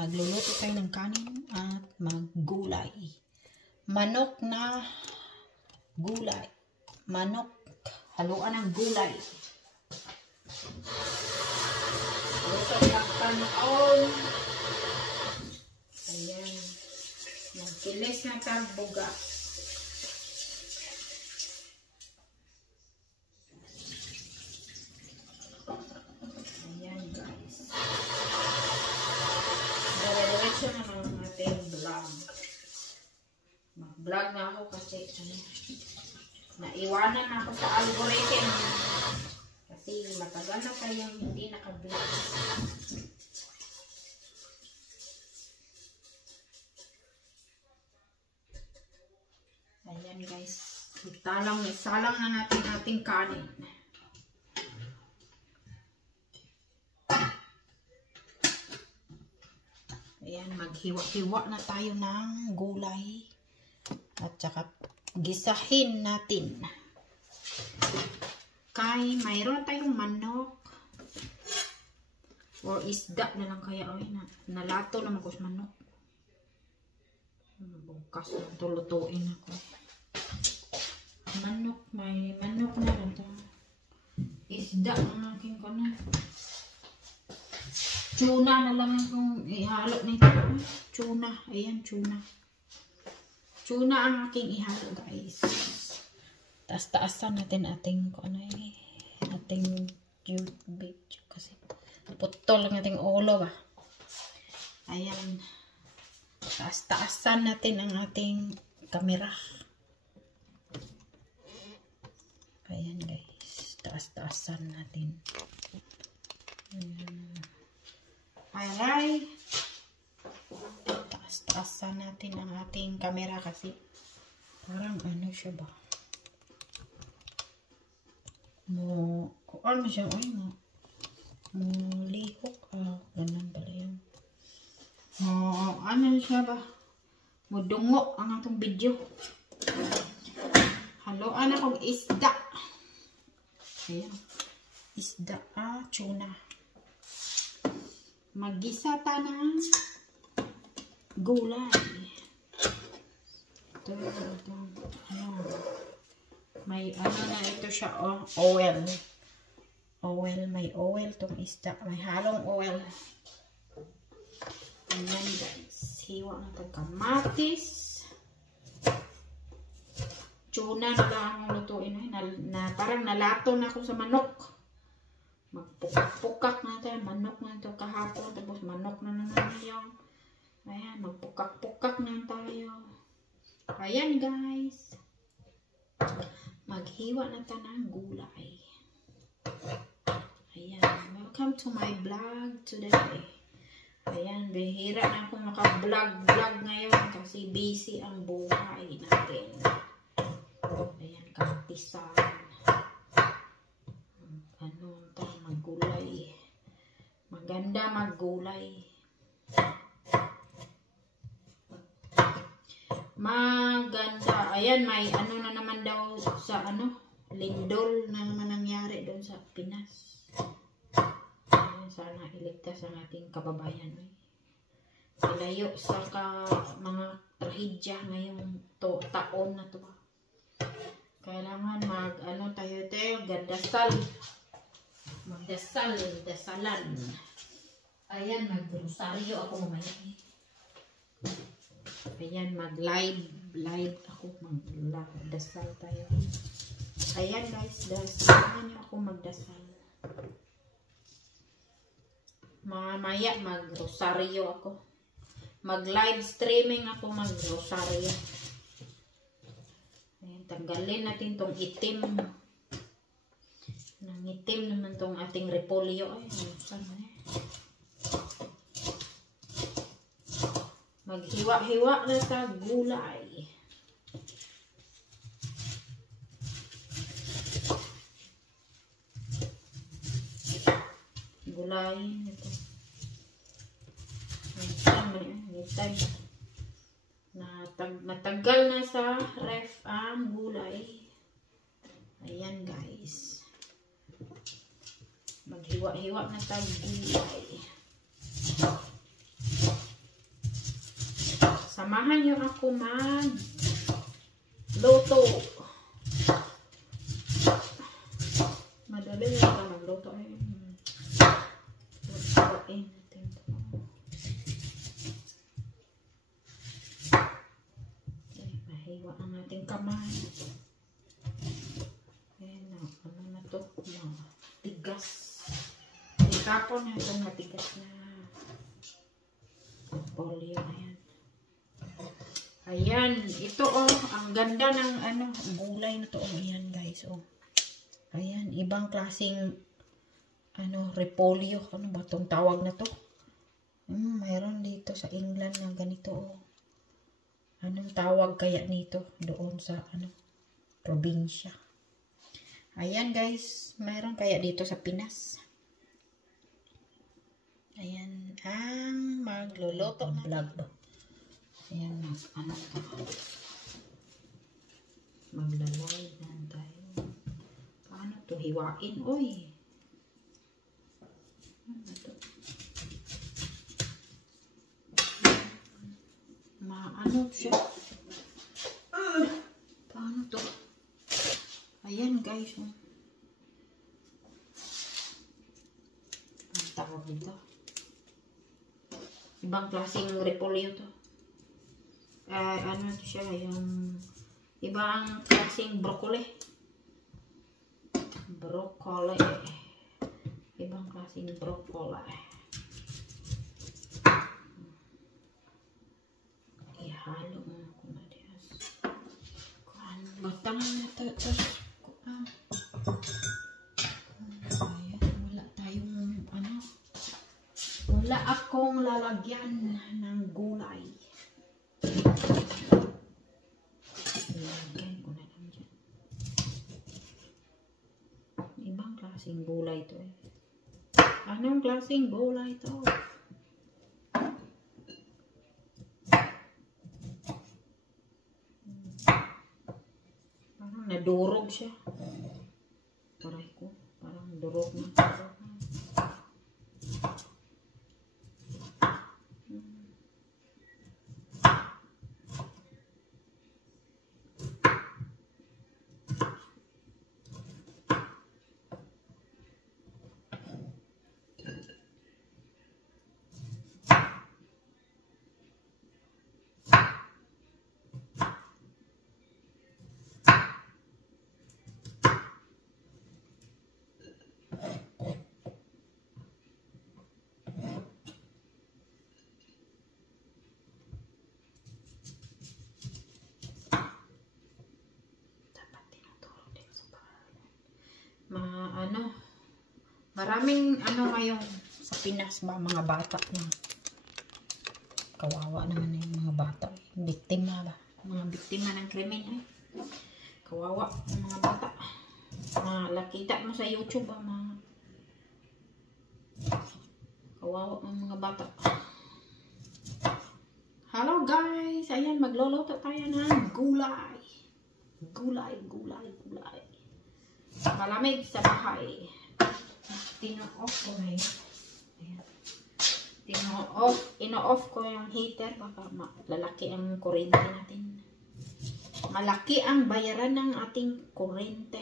magluluto tayo ng kanin at maggulay. Manok na gulay. Manok, haluan ng gulay. Luto ng kanon. Ayan. Magkilis na tarbugas. Ayan guys. Diretso na ng ating vlog. Mag-vlog na ako kasi naiwanan na ako sa algorithm. Kasi matagal na kayong hindi naka-vlog. Ayan guys. Isalang na natin ating kanin. Ayan, maghiwa-hiwa na tayo ng gulay. At saka gisahin natin. Kay mayroon tayong manok. Or isda na lang kaya. Ay, nalato naman ko sa manok. Bukas na tulutuin ako. Manok, may manok na lang ito. Isda ang aking kanan. Tuna na lang akong ihalo nito. Tuna. Ayan, tuna. Tuna ang aking ihalo, guys. Taas-taasan natin ating ating YouTube kasi putol lang ating ulo ba. Ayan. Taas-taasan natin ang ating camera. Ayan, guys. Taas-taasan natin. Ayan. Alright. Taas-taasan natin ang ating camera kasi parang ano siya ba? Ano siya? Ay, lihok. Ganun pala yun. Ano siya ba? Mudungo ang atong video. Haluan akong isda. Ayan. Isda, tuna. Magisa ta ng gulay. Ito. Ayan. May ano na ito siya, oil. May oil tong isda. May halong oil. Ayan guys. Hiwa na itong kamatis. Tuna na lang ang lutuin. Parang nalato na ako sa manok. Magpukak-pukak natin. Manok na ito kahapon. Tapos manok na naman yung. Ayan. Magpukak-pukak na tayo. Ayan guys. Maghiwa na tayo ng gulay. Ayan. Welcome to my vlog today. Ayan. Bihira na ako maka-vlog ngayon kasi busy ang buhay natin. Ayan. Kapisan. Maggulay. Maganda maggulay. Maganda. Ayan, may ano na naman daw sa lindol na naman nangyari doon sa Pinas. Ayan, sana iligtas ang ating kababayan. Ilayo sa mga trahedya ngayong taon na to. Kailangan tayo gadasal. Dasalan. Ayan, mag-rosaryo ako mamaya. Ayan, mag-live ako, mag-dasal tayo. Ayan guys, dasalan niyo ako magdasal. Mamaya, mag-rosaryo ako. Mag-live streaming ako, mag-rosaryo. Ayan, tanggalin natin tong itim. Nangitim naman tong ating repolyo. Ay, sana maghiwa-hiwa na sa gulay. Gulay ito. Matagal na sa ref ang gulay. Ayan guys. Maghiwa-hiwa na tayo gulay. Samahan niyo ako luto. Madali ka magluto eh. Lutuin natin ito. Mahiwa ang ating kamay. Ayan na. Ano na ito? Tigas. Ikapon na itong matigas na polio. Ayan. Ayan. Ito oh. Ang ganda ng gulay na to. Oh, ayan guys. Oh. Ayan. Ibang klaseng repolyo. Ano ba itong tawag na to? Mayroon dito sa England na ganito. Oh. Anong tawag kaya nito? Doon sa probinsya. Ayan guys. Mayroon kaya dito sa Pinas. Ayan. Ang magluluto na vlog ba? Ayan. Maglalay na tayo. Paano to hiwain? Uy. Ano to? Maano siya? Paano to? Ayan guys. Ang tawag dito. Ibang klaseng repolyo to. Ano siya? Yung ibang klaseng broccoli. Ibang klaseng broccoli. Ihalo mo ako na diyas. Batang na ito. Ayan, wala tayong wala akong lalagyan ng gulay. Lagyan ko na lang dyan. Ibang klaseng gulay to eh. Anong klaseng gulay to? Parang nadurog siya. Parang durog na. Maraming ngayon sa Pinas ba, mga bata na kawawa naman yung mga bata, biktima ba, mga biktima ng krimen eh. Kawawa ang mga bata. Nakita mo sa YouTube ba, mga kawawa ang mga bata. Hello guys, ayan, magluluto tayo ng gulay. Gulay. Malamig sa bahay. Tino-off ko na yun. Ino-off ko yung heater. Baka lalaki ang kuryente natin. Malaki ang bayaran ng ating kuryente.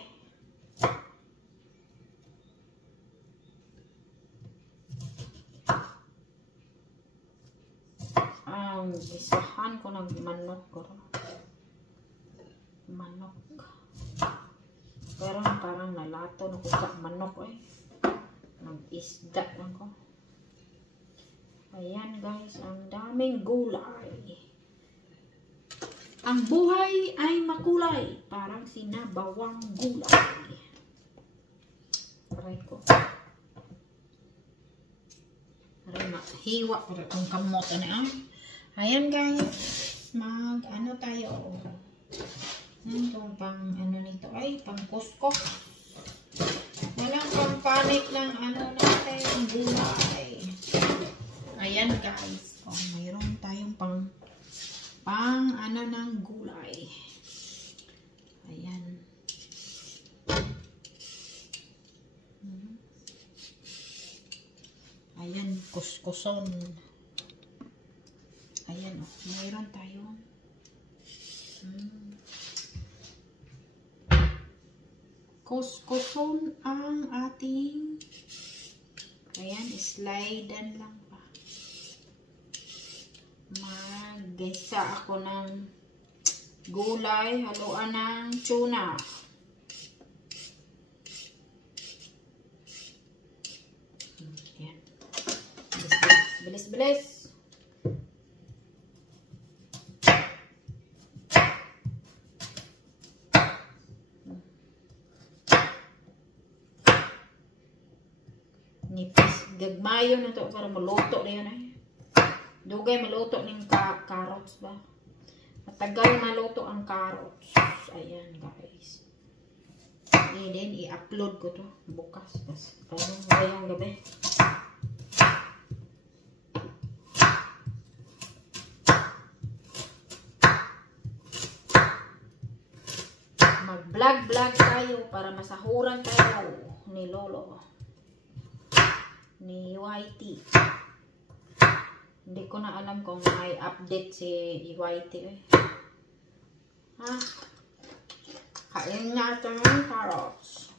Ang isahan ko ng manok ko. Pero parang nalato na ko sa manok eh. Nag-isda lang ko. Ayan guys, ang daming gulay. Ang buhay ay makulay. Parang sinabawang gulay. Aray ko. Aray, mahiwa ko rin ang kamot na ay. Ayan guys, tayo. Itong pang nito ay pang kusko. Walang pang-panik ng natin, gulay. Ayan guys. Mayroon tayong pang ng gulay. Ayan. Ayan, kuskuson. Ayan, mayroon tayong kuskuson ang ating, ayan, slidean lang pa. Mag-gisa ako ng gulay, haluan ng tuna. Ayan. Bilis-bilis. Nipis. Gagmayo na to para maluto na yun eh. Dugay maluto ng carrots ba? Matagal maluto ang carrots. Ayan guys. And then i-upload ko to bukas. Ngayong gabi. Mag-vlog tayo para masahuran tayo ni Lolo. Ni YT. Hindi ko na alam kung may update si YT eh. Ha? Kain natin ng carrots.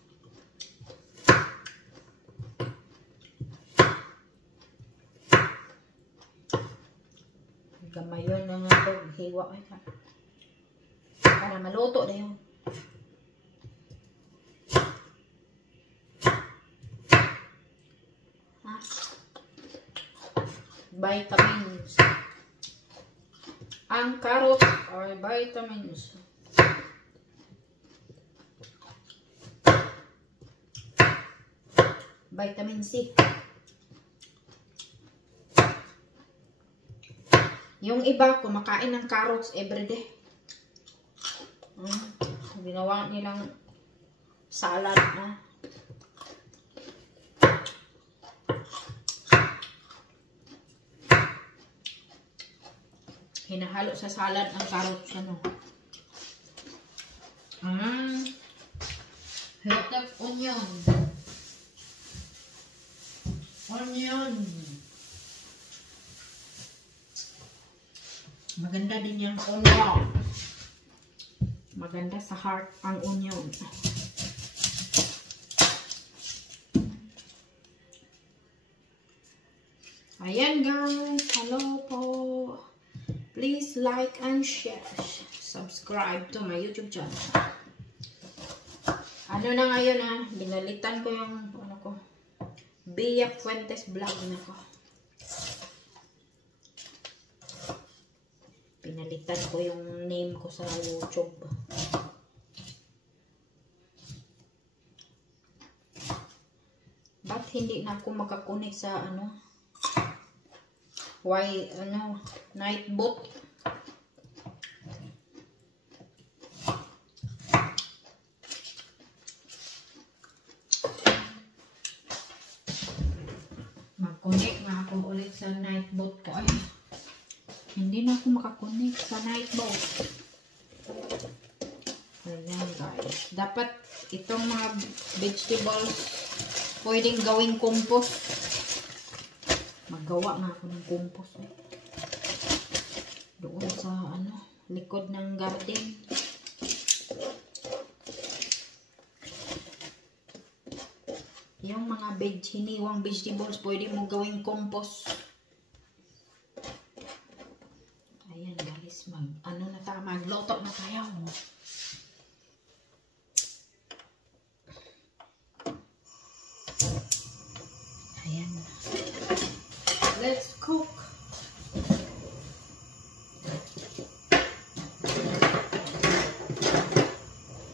Gamayon na nga ito. Hiwa ay ka. Para maluto na yun. Vitamins. Ang carrot ay vitamins. Vitamin C. Yung iba kumakain ng carrots everyday. Ginawa nilang salad. Hinahalo sa salad ang carrots ano. Hirap onion. Onion. Maganda din yung onion. Maganda sa heart ang onion. Ayan guys. Hello po. Please like and share. Subscribe to my YouTube channel. Ano na ngayon binalitan ko yung ano ko. Bia Fuentes vlog na ko. Pinalitan ko yung name ko sa YouTube. Ba't hindi na ako makakunik sa ano? Why, night boat. Mag-connect na ako ulit sa night boat ko. Ay, hindi na ako makakonect sa night boat. Ayan guys. Dapat itong mga vegetables pwedeng gawing compost. Magawa na ako ng compost doon sa likod ng garden. Yung mga hiniwang vegetables pwede mo gawing compost. Ayan guys, magluto na tayo. Ayan. Let's cook.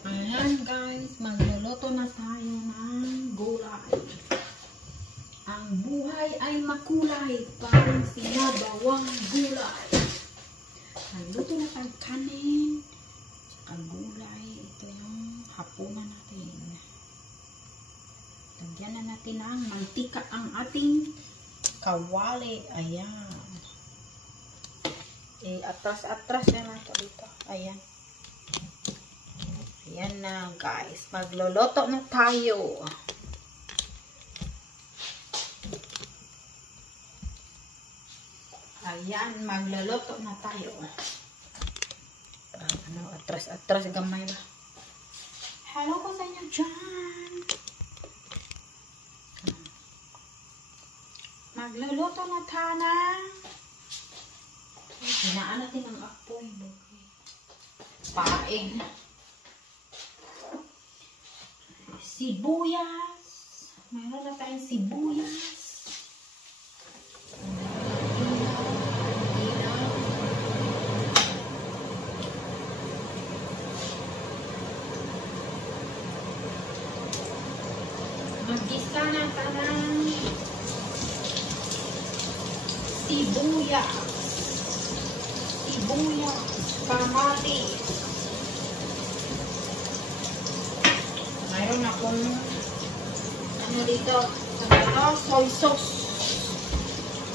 Ayan guys, magluluto na tayo ng gulay. Ang buhay ay makulay, parang sinabawang gulay. Nagluto na tayo kanin, ang gulay. Ito yung hapunan natin. Lagyan na natin ng mantika ang ating kawali. Ayan. Atras-atras yan natin dito. Ayan. Ayan na guys. Magluluto na tayo. Ayan. Magluluto na tayo. Atras-atras gamay ba? Hello po sa inyo dyan. Magluluto na tana. Hinaan natin ang apoy. Paig. Sibuyas. Mayroon na tayong sibuyas. Mag-isa na tanang sibuyas. Sibuyas. Kamatis. Mayroon akong ano dito, soy sauce.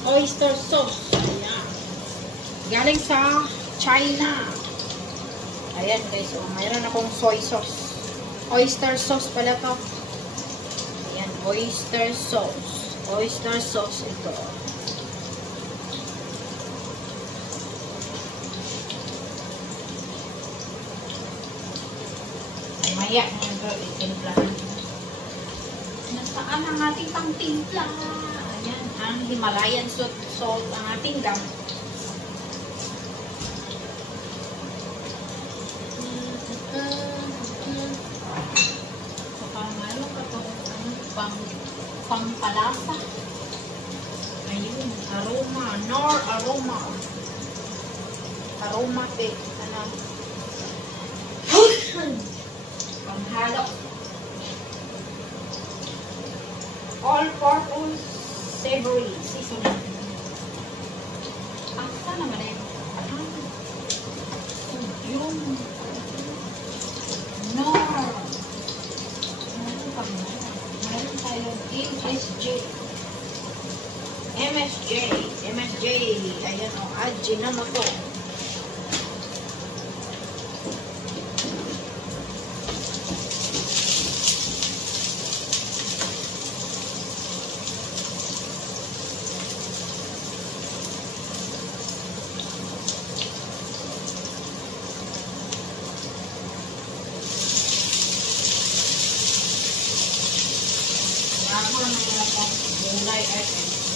Oyster sauce. Ayan. Galing sa China. Ayan guys, oh, mayroon akong soy sauce. Oyster sauce pala to. Ayan, oyster sauce. Oyster sauce ito. Maya na yung itimplahan. Nasaan ang ating pangtimpla? Ayan, ang Himalayan salt ang ating gamit. So, parang mayroon ka itong pangpalasa. Ayun, aroma. Nor aroma. Aroma pe. Ano? Panghalo. All-purpose savory seasoning. Asa naman eh. Yung Nor. Meron tayong MSJ. Ayan o, Ajinomoto.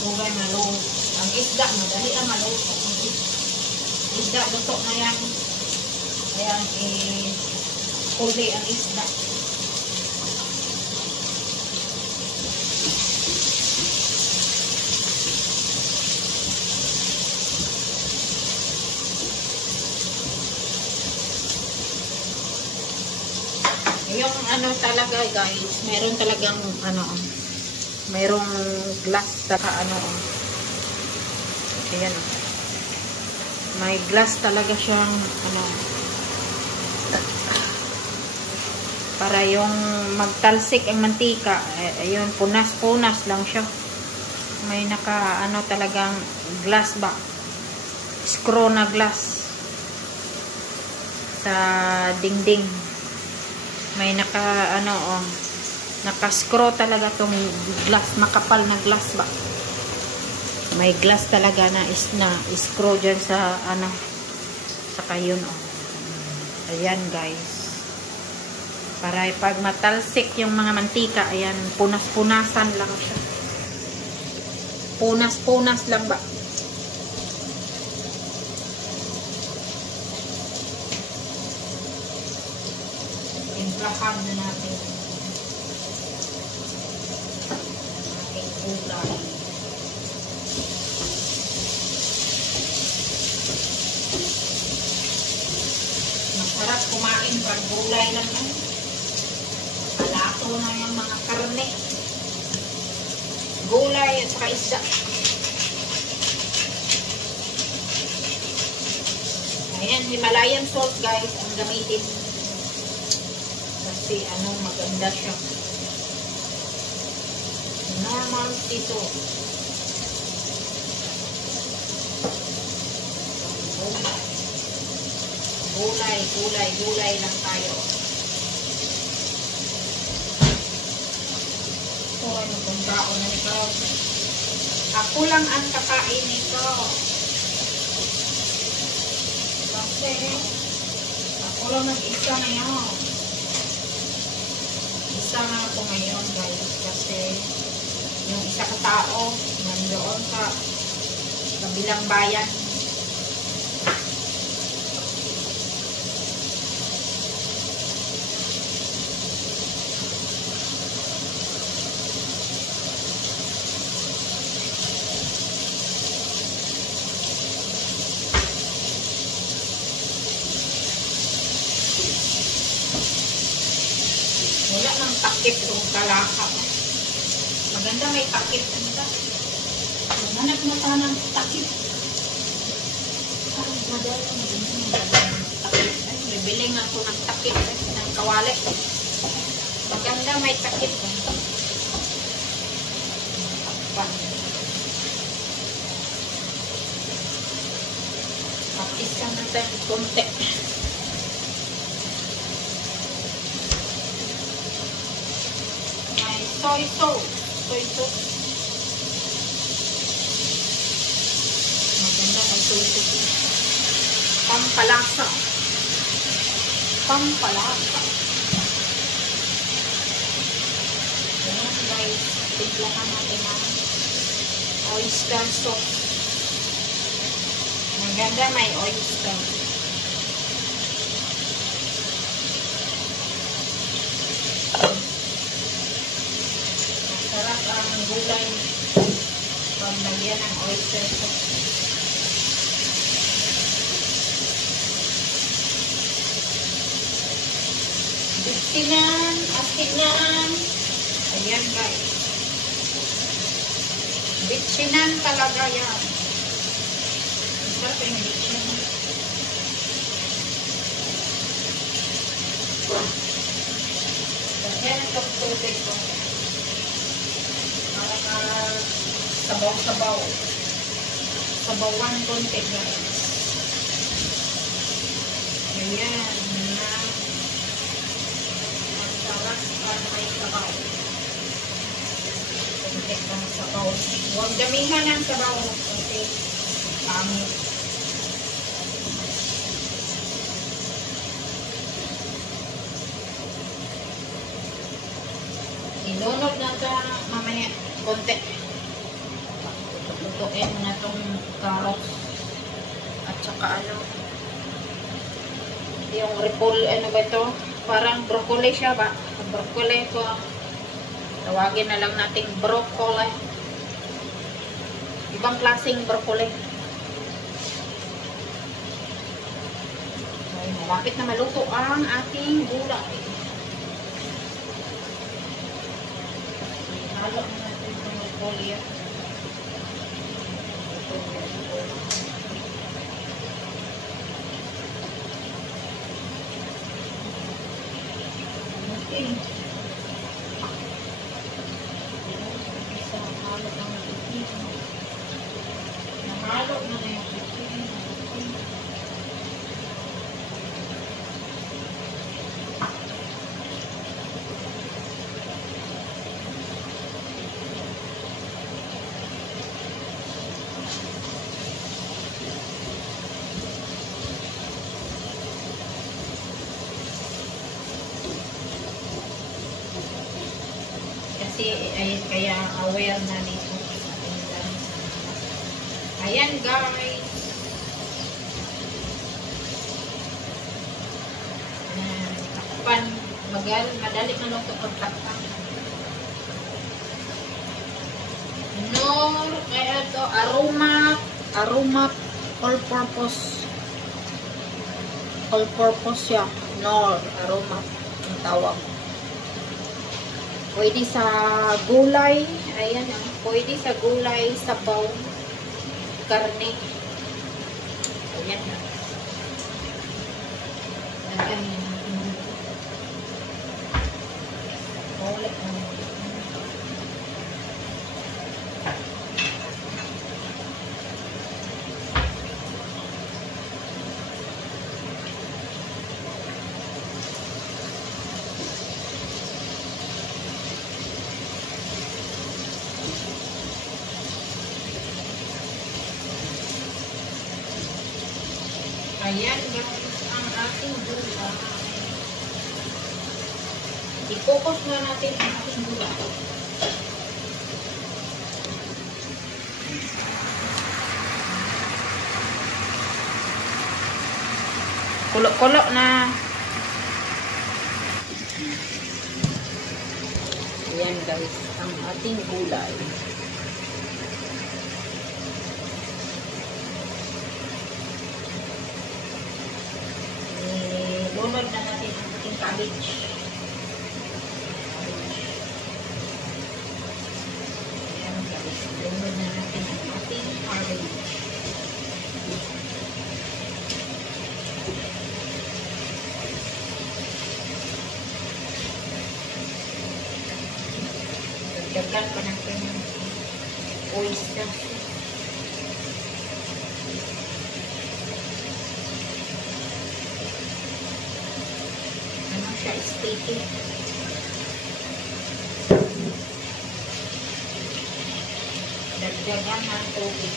Gulay na low. Ang isda, madali ang maluto. Ang isda, luto na yan. Ayan, kuli ang isda. Yung ano talaga guys, meron talagang ano, mayroong glass taka ano. Ayan. May glass talaga siyang ano. Para yung magtalsik ang mantika, ayun, punas-punas lang siya. May naka ano talagang glass ba? Screw na glass sa dingding. May naka ano oh. Naka-screw talaga tong glass, makapal na glass ba. May glass talaga na screw dyan sa ano, saka yun oh. Ayan guys. Para pag matalsik yung mga mantika, ayan, punas-punasan lang siya. Punas-punas lang ba. Implahan na natin. Gulay. Masarap kumain pag gulay lang yan. Malato na yung mga karne. Gulay at saka isda. Ayan, Himalayan salt guys ang gamitin. Kasi ano, maganda siya. Normal ito. Gulay lang tayo. So, ano kung baon na nito? Ako lang ang kakain nito. Kasi, ako lang nag-isa na yun. mag-isa na ako ngayon guys kasi yung isa ka tao nandoon sa kabilang bayan. Wala nang takip yung kalakap. Maganda may takip. Maghanap na tayo ng takip. Maganda ng takip. Bibili nga ako ng takip ng kawali. Maganda may takip. Patisan natin konti. Soy sauce. Maganda ng soy sauce. Pampalasa. Ayan guys, timplahan natin ng oyster sauce. Maganda may oyster. Sarap ang gulay pag lagyan ng oyster sauce. Asinan. Ayan guys. Bitsinan talaga yan. Sarap yung bitsinan. Lagyan itong tubig ko. Sabaw-sabaw. Sabawan konti guys. Ayan na. Masarap at may sabaw. Konti ng sabaw. Huwag damihan ng sabaw. Konti. Pangit. Ilunod na ito mamaya. Konti. Lutuin na itong carrots at saka yung repol, ano ba ito? Parang broccoli siya ba? Broccoli ito. Tawagin na lang nating broccoli. Ibang klaseng broccoli. Okay, malapit na maluto ang ating gulay. Halo na natin yung broccoli. Nahalo na yung kasi ay kaya aware na dito. Ayan guys. Takpan. Madali na lang ito pagtakpan. Nor, kaya ito, aroma, all purpose siya. Nor, aroma, ang tawag. Pwede sa gulay, ayan, pwede sa gulay, sabaw, karne. Ayan na. Ayan na. Ulit na. Ayan guys, ang ating gulay. I-focus na natin ang ating gulay. Kulo-kulo na. Ayan guys, ang ating gulay. Lunod na natin ang ating cabbage. Ayan guys, lunod na natin ang ating cabbage. Dagdagan pa natin yung oyster. Ano siya, sticky. Dagdagan ng tubig.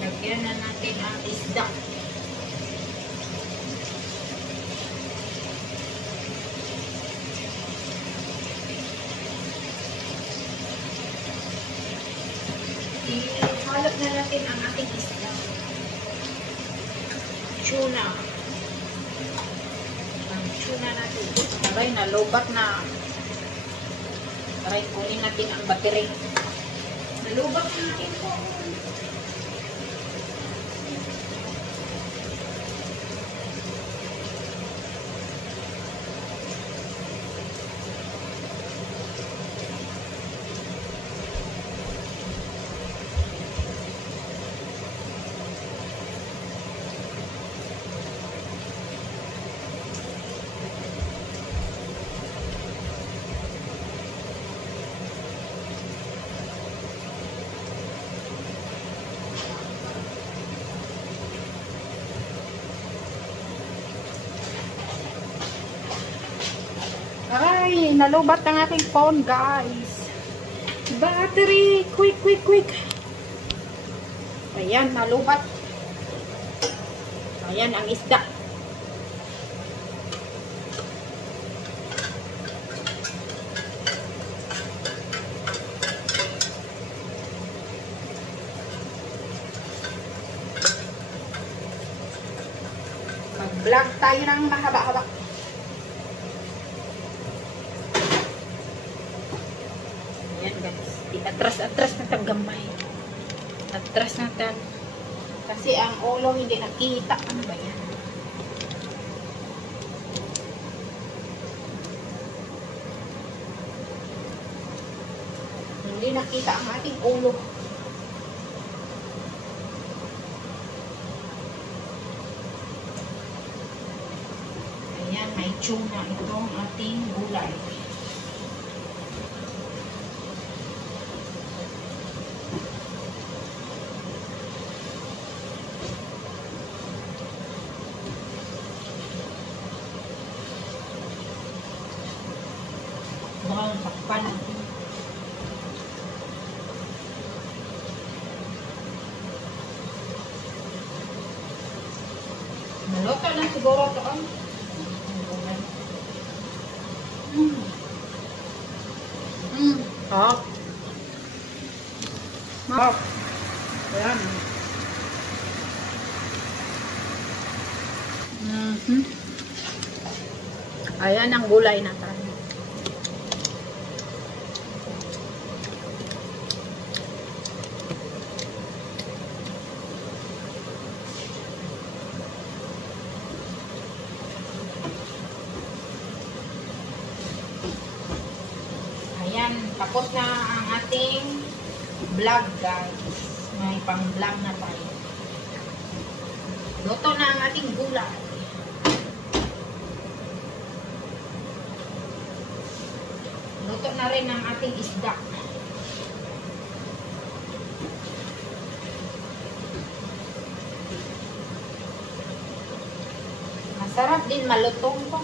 Lagyan na natin ang isda. Ihalap na natin ang ating isda. Tuna. Ang tuna natin. Aray, nalobat na. Aray, kunin natin ang battery. Nalobat na natin po. Ay, nalubat ang aking phone, guys. Battery, quick, quick, quick. Ayan, nalubat. Ayan ang isda. Mag-vlog tayo ng mahaba-haba. Ayan guys, atras na tagamay. Atras na tan. Kasi ang ulo hindi nakita. Ano ba yan? Hindi nakita ang ating ulo. Ayan, may tuna itong ating gulay. Baka takpan. Naluto na siguro ito. Hop. Hop. Ayan. Ayan ang gulay na tayo. Ayan, tapos na ang ating vlog, guys. May pang-vlog na tayo. Luto na ang ating gulay. Luto na rin ang ating isda. Sarap din malutong to.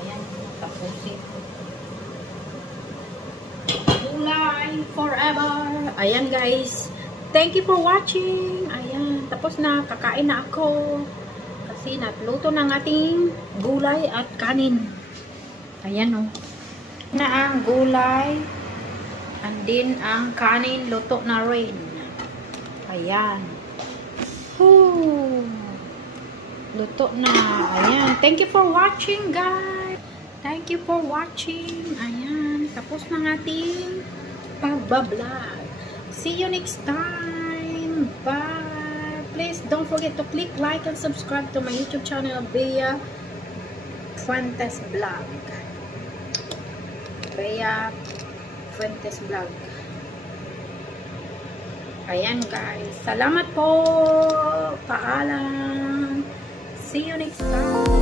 Ayan, tapusin. Gulay forever. Ayan guys. Thank you for watching. Ayan, tapos na. Kakain na ako. Kasi natluto ng ating gulay at kanin. Ayan o. Na ang gulay. And then ang kanin luto na rin. Ayan. Whew. Luto na. Ayan. Thank you for watching guys. Thank you for watching. Ayan. Tapos na ating pagbablog. See you next time. Bye. Please don't forget to click like and subscribe to my YouTube channel, Bea Fuentes Vlog. Bea Fuentes Vlog. Ayan guys. Salamat po. Paalam. See you next time.